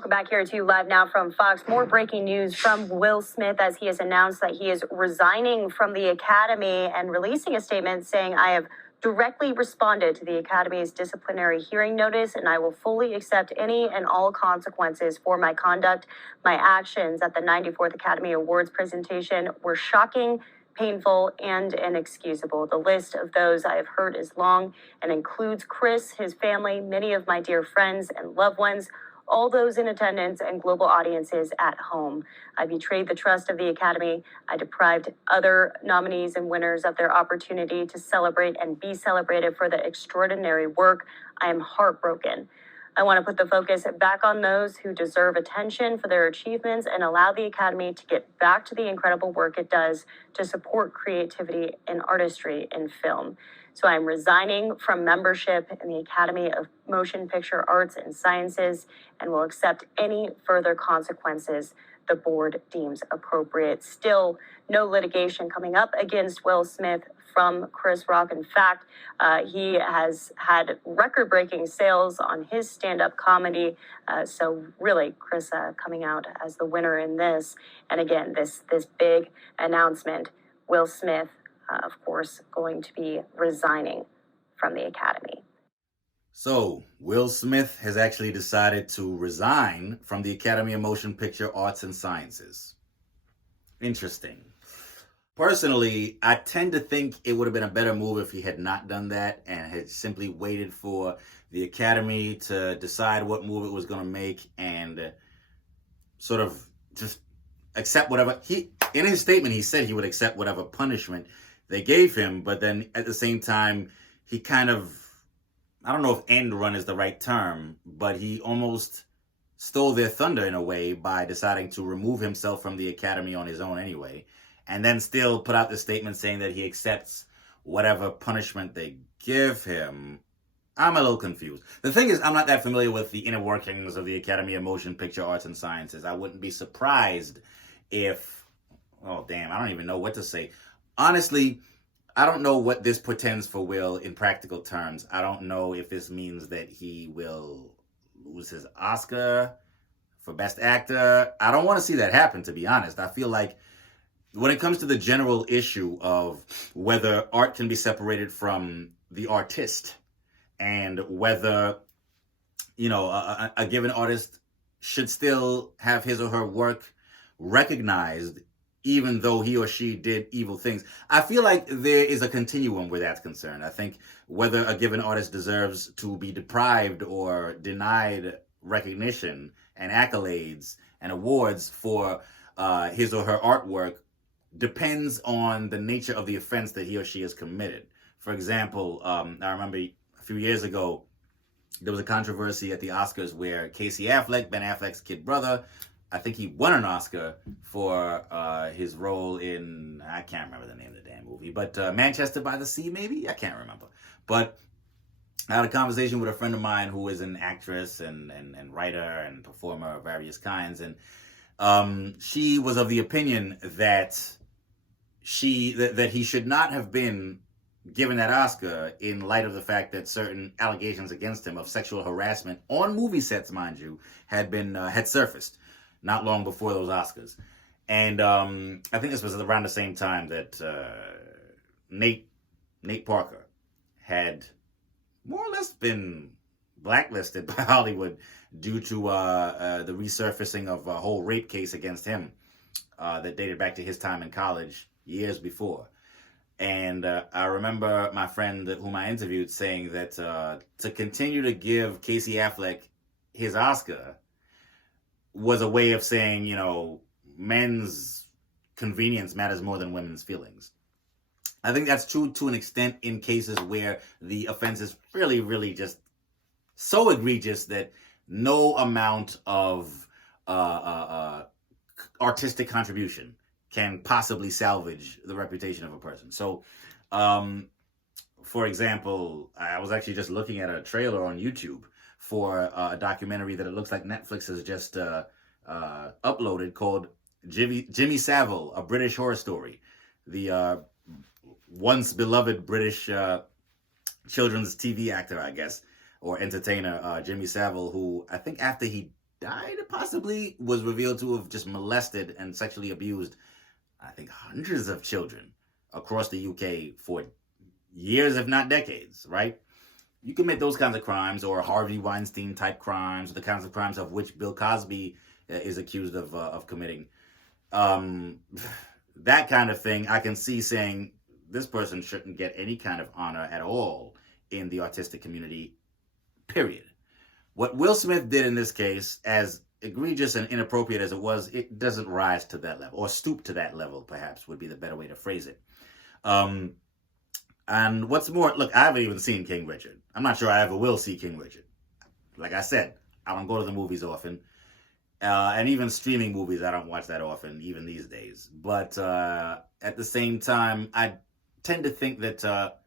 Welcome back here to Live Now from Fox. More breaking news from Will Smith as he has announced that he is resigning from the Academy and releasing a statement saying, "I have directly responded to the Academy's disciplinary hearing notice, and I will fully accept any and all consequences for my conduct. My actions at the 94th Academy Awards presentation were shocking, painful, and inexcusable. The list of those I have hurt is long and includes Chris, his family, many of my dear friends and loved ones, all those in attendance, and global audiences at home. I betrayed the trust of the Academy. I deprived other nominees and winners of their opportunity to celebrate and be celebrated for the extraordinary work. I am heartbroken. I want to put the focus back on those who deserve attention for their achievements and allow the Academy to get back to the incredible work it does to support creativity and artistry in film. So I'm resigning from membership in the Academy of Motion Picture Arts and Sciences and will accept any further consequences the board deems appropriate." Still, no litigation coming up against Will Smith from Chris Rock. In fact, he has had record-breaking sales on his stand-up comedy. So really, Chris coming out as the winner in this. And again, this big announcement, Will Smith, of course, going to be resigning from the Academy. So, Will Smith has actually decided to resign from the Academy of Motion Picture Arts and Sciences. Interesting. Personally, I tend to think it would have been a better move if he had not done that and had simply waited for the Academy to decide what move it was going to make and sort of just accept whatever. In his statement, he said he would accept whatever punishment they gave him, but then at the same time, he kind of, I don't know if end run is the right term, but he almost stole their thunder in a way by deciding to remove himself from the Academy on his own anyway, and then still put out the statement saying that he accepts whatever punishment they give him. I'm a little confused. The thing is, I'm not that familiar with the inner workings of the Academy of Motion Picture Arts and Sciences. I wouldn't be surprised if, oh damn, I don't even know what to say. Honestly, I don't know what this portends for Will in practical terms. I don't know if this means that he will lose his Oscar for Best Actor. I don't want to see that happen, to be honest. I feel like when it comes to the general issue of whether art can be separated from the artist and whether, a given artist should still have his or her work recognized even though he or she did evil things, I feel like there is a continuum where that's concerned. I think whether a given artist deserves to be deprived or denied recognition and accolades and awards for his or her artwork depends on the nature of the offense that he or she has committed. For example, I remember a few years ago, there was a controversy at the Oscars where Casey Affleck, Ben Affleck's kid brother, I think he won an Oscar for his role in, I can't remember the name of the damn movie, but Manchester by the Sea, maybe? I can't remember. But I had a conversation with a friend of mine who is an actress and writer and performer of various kinds, and she was of the opinion that that he should not have been given that Oscar in light of the fact that certain allegations against him of sexual harassment on movie sets, mind you, had surfaced not long before those Oscars. And I think this was around the same time that Nate Parker had more or less been blacklisted by Hollywood due to the resurfacing of a whole rape case against him that dated back to his time in college years before. And I remember my friend whom I interviewed saying that to continue to give Casey Affleck his Oscar was a way of saying, men's convenience matters more than women's feelings. I think that's true to an extent in cases where the offense is really just so egregious that no amount of artistic contribution can possibly salvage the reputation of a person. So, for example, I was actually just looking at a trailer on YouTube for a documentary that it looks like Netflix has just uploaded called Jimmy Savile, A British Horror Story. The once beloved British children's TV actor, I guess, or entertainer, Jimmy Savile, who I think after he died, possibly, was revealed to have just molested and sexually abused, I think, hundreds of children across the UK for years, if not decades, right? You commit those kinds of crimes, or Harvey Weinstein type crimes, the kinds of crimes of which Bill Cosby is accused of committing. That kind of thing, I can see saying this person shouldn't get any kind of honor at all in the artistic community, period. What Will Smith did in this case, as egregious and inappropriate as it was, it doesn't rise to that level, or stoop to that level, perhaps, would be the better way to phrase it. And what's more, look, I haven't even seen King Richard. I'm not sure I ever will see King Richard. Like I said, I don't go to the movies often. And even streaming movies, I don't watch that often, even these days. But at the same time, I tend to think that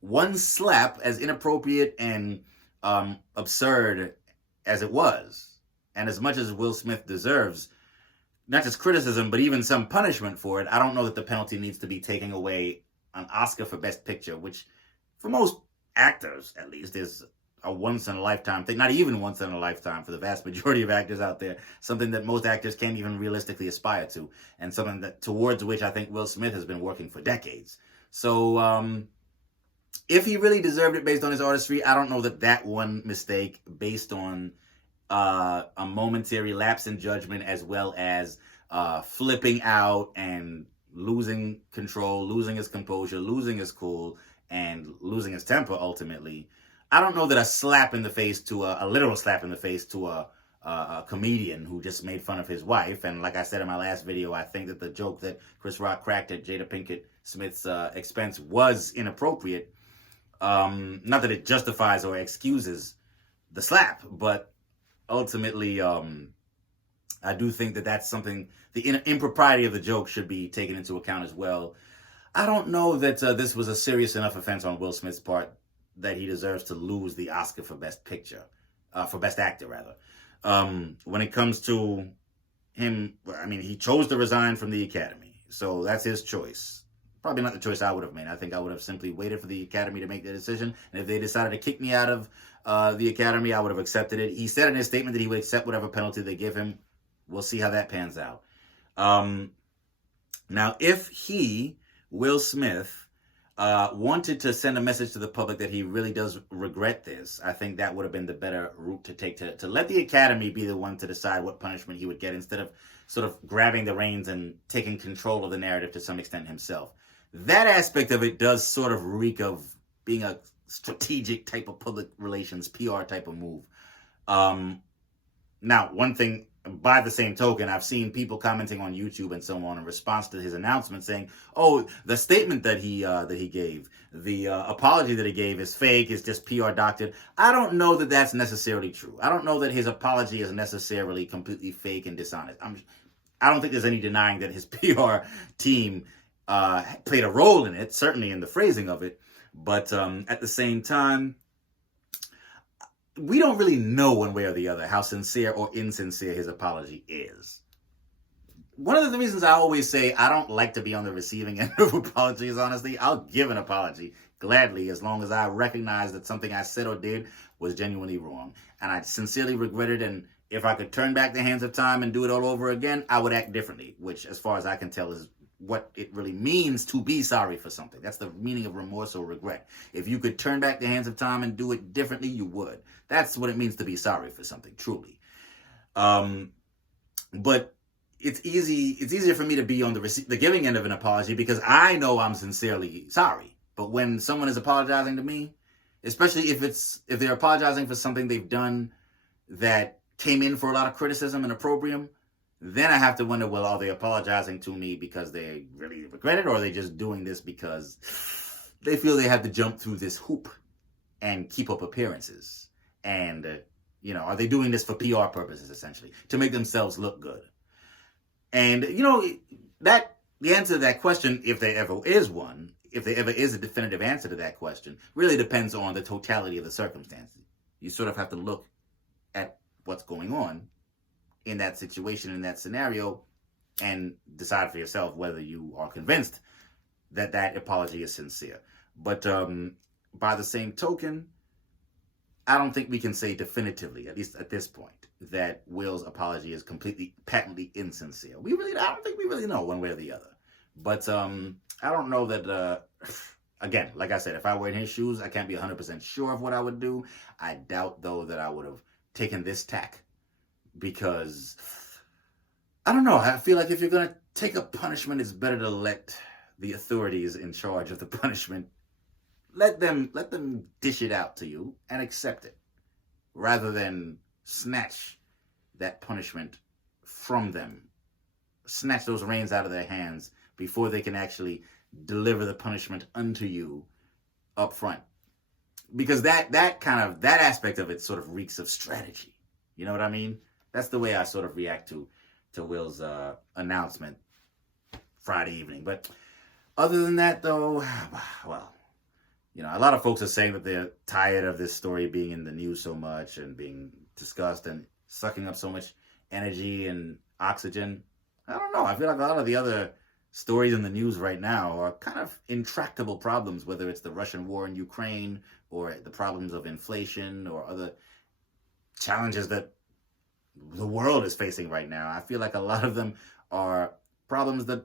one slap, as inappropriate and absurd as it was, and as much as Will Smith deserves, not just criticism, but even some punishment for it, I don't know that the penalty needs to be taking away an Oscar for Best Picture, which for most actors, at least, is a once-in-a-lifetime thing. Not even once in a lifetime for the vast majority of actors out there. Something that most actors can't even realistically aspire to, and something that towards which I think Will Smith has been working for decades. So if he really deserved it based on his artistry, I don't know that that one mistake based on a momentary lapse in judgment, as well as flipping out and losing control, losing his composure, losing his cool, and losing his temper ultimately. I don't know that a slap in the face to a literal slap in the face to a comedian who just made fun of his wife. And like I said in my last video, I think that the joke that Chris Rock cracked at Jada Pinkett Smith's expense was inappropriate. Not that it justifies or excuses the slap, but ultimately, I do think that that's something, the impropriety of the joke should be taken into account as well. I don't know that this was a serious enough offense on Will Smith's part that he deserves to lose the Oscar for Best Picture, for Best Actor, rather. When it comes to him, I mean, he chose to resign from the Academy, so that's his choice. Probably not the choice I would have made. I think I would have simply waited for the Academy to make their decision, and if they decided to kick me out of the Academy, I would have accepted it. He said in his statement that he would accept whatever penalty they give him. We'll see how that pans out. Now, if he, Will Smith, wanted to send a message to the public that he really does regret this, I think that would have been the better route to take, to let the Academy be the one to decide what punishment he would get, instead of sort of grabbing the reins and taking control of the narrative to some extent himself. That aspect of it does sort of reek of being a strategic type of public relations, PR type of move. Now, one thing, by the same token, I've seen people commenting on YouTube and so on in response to his announcement saying, oh, the statement that he gave, the apology that he gave is fake, is just PR doctored. I don't know that that's necessarily true. I don't know that his apology is necessarily completely fake and dishonest. I don't think there's any denying that his PR team played a role in it, certainly in the phrasing of it. But at the same time, we don't really know one way or the other how sincere or insincere his apology is. One of the reasons I always say I don't like to be on the receiving end of apologies, honestly, I'll give an apology gladly as long as I recognize that something I said or did was genuinely wrong. And I sincerely regret it, and if I could turn back the hands of time and do it all over again, I would act differently, which, as far as I can tell, is what it really means to be sorry for something. That's the meaning of remorse or regret. If you could turn back the hands of time and do it differently, you would. That's what it means to be sorry for something, truly. But it's easier for me to be on the giving end of an apology because I know I'm sincerely sorry. But when someone is apologizing to me, especially if they're apologizing for something they've done that came in for a lot of criticism and opprobrium, then I have to wonder, well, are they apologizing to me because they really regret it, or are they just doing this because they feel they have to jump through this hoop and keep up appearances? And, are they doing this for PR purposes, essentially, to make themselves look good? And, the answer to that question, if there ever is one, if there ever is a definitive answer to that question, really depends on the totality of the circumstances. You sort of have to look at what's going on in that situation, in that scenario, and decide for yourself whether you are convinced that apology is sincere. But by the same token, I don't think we can say definitively, at least at this point, that Will's apology is completely, patently insincere. I don't think we really know one way or the other. But I don't know that, again, like I said, if I were in his shoes, I can't be 100% sure of what I would do. I doubt, though, that I would have taken this tack, because I don't know. I feel like if you're going to take a punishment, it's better to let the authorities in charge of the punishment, let them dish it out to you and accept it, rather than snatch that punishment from them, snatch those reins out of their hands before they can actually deliver the punishment unto you up front. Because that aspect of it sort of reeks of strategy. You know what I mean? That's the way I sort of react to Will's announcement Friday evening. But other than that, though, well, you know, a lot of folks are saying that they're tired of this story being in the news so much and being discussed and sucking up so much energy and oxygen. I don't know. I feel like a lot of the other stories in the news right now are kind of intractable problems, whether it's the Russian war in Ukraine or the problems of inflation or other challenges that the world is facing right now. I feel like a lot of them are problems that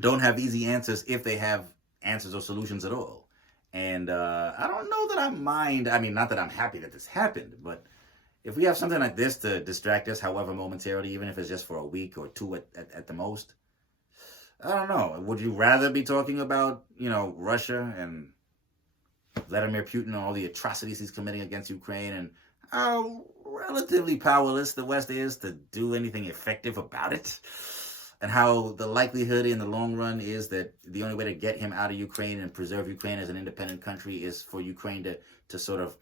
don't have easy answers, if they have answers or solutions at all. And I don't know that I mind. I mean, not that I'm happy that this happened, but if we have something like this to distract us, however momentarily, even if it's just for a week or two at the most, I don't know. Would you rather be talking about, you know, Russia and Vladimir Putin and all the atrocities he's committing against Ukraine, and how relatively powerless the West is to do anything effective about it, and how the likelihood in the long run is that the only way to get him out of Ukraine and preserve Ukraine as an independent country is for Ukraine to sort of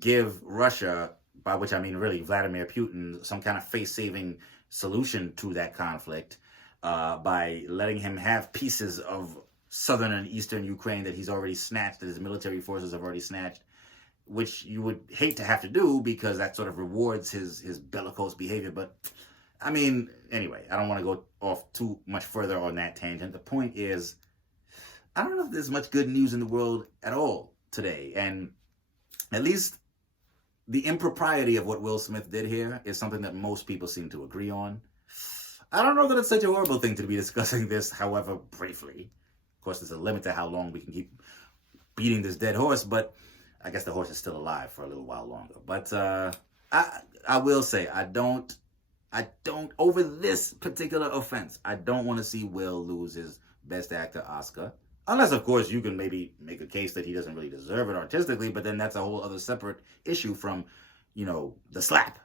give Russia, by which I mean really Vladimir Putin, some kind of face-saving solution to that conflict, by letting him have pieces of southern and eastern Ukraine that he's already snatched, that his military forces have already snatched, which you would hate to have to do because that sort of rewards his bellicose behavior. But I mean, anyway, I don't want to go off too much further on that tangent. The point is, I don't know if there's much good news in the world at all today. And at least the impropriety of what Will Smith did here is something that most people seem to agree on. I don't know that it's such a horrible thing to be discussing this, however briefly. Of course, there's a limit to how long we can keep beating this dead horse, but I guess the horse is still alive for a little while longer. But I will say, I don't, over this particular offense, I don't want to see Will lose his Best Actor Oscar. Unless, of course, you can maybe make a case that he doesn't really deserve it artistically, but then that's a whole other separate issue from, you know, the slap,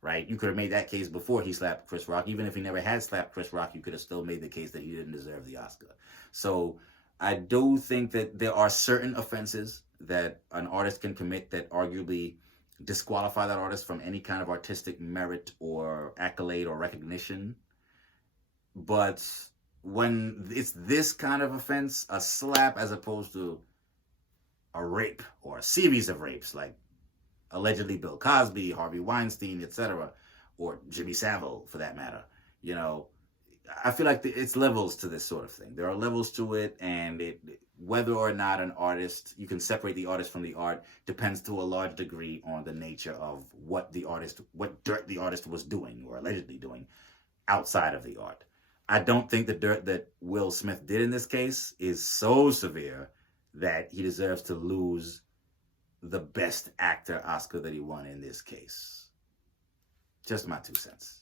right? You could have made that case before he slapped Chris Rock. Even if he never had slapped Chris Rock, you could have still made the case that he didn't deserve the Oscar. So I do think that there are certain offenses that an artist can commit that arguably disqualify that artist from any kind of artistic merit or accolade or recognition. But when it's this kind of offense, a slap as opposed to a rape or a series of rapes, like allegedly Bill Cosby, Harvey Weinstein, etc., or Jimmy Savile for that matter, you know, I feel like it's levels to this sort of thing. There are levels to it, and whether or not an artist, you can separate the artist from the art, depends to a large degree on the nature of what dirt the artist was doing or allegedly doing outside of the art. I don't think the dirt that Will Smith did in this case is so severe that he deserves to lose the Best Actor Oscar that he won in this case. Just my 2 cents.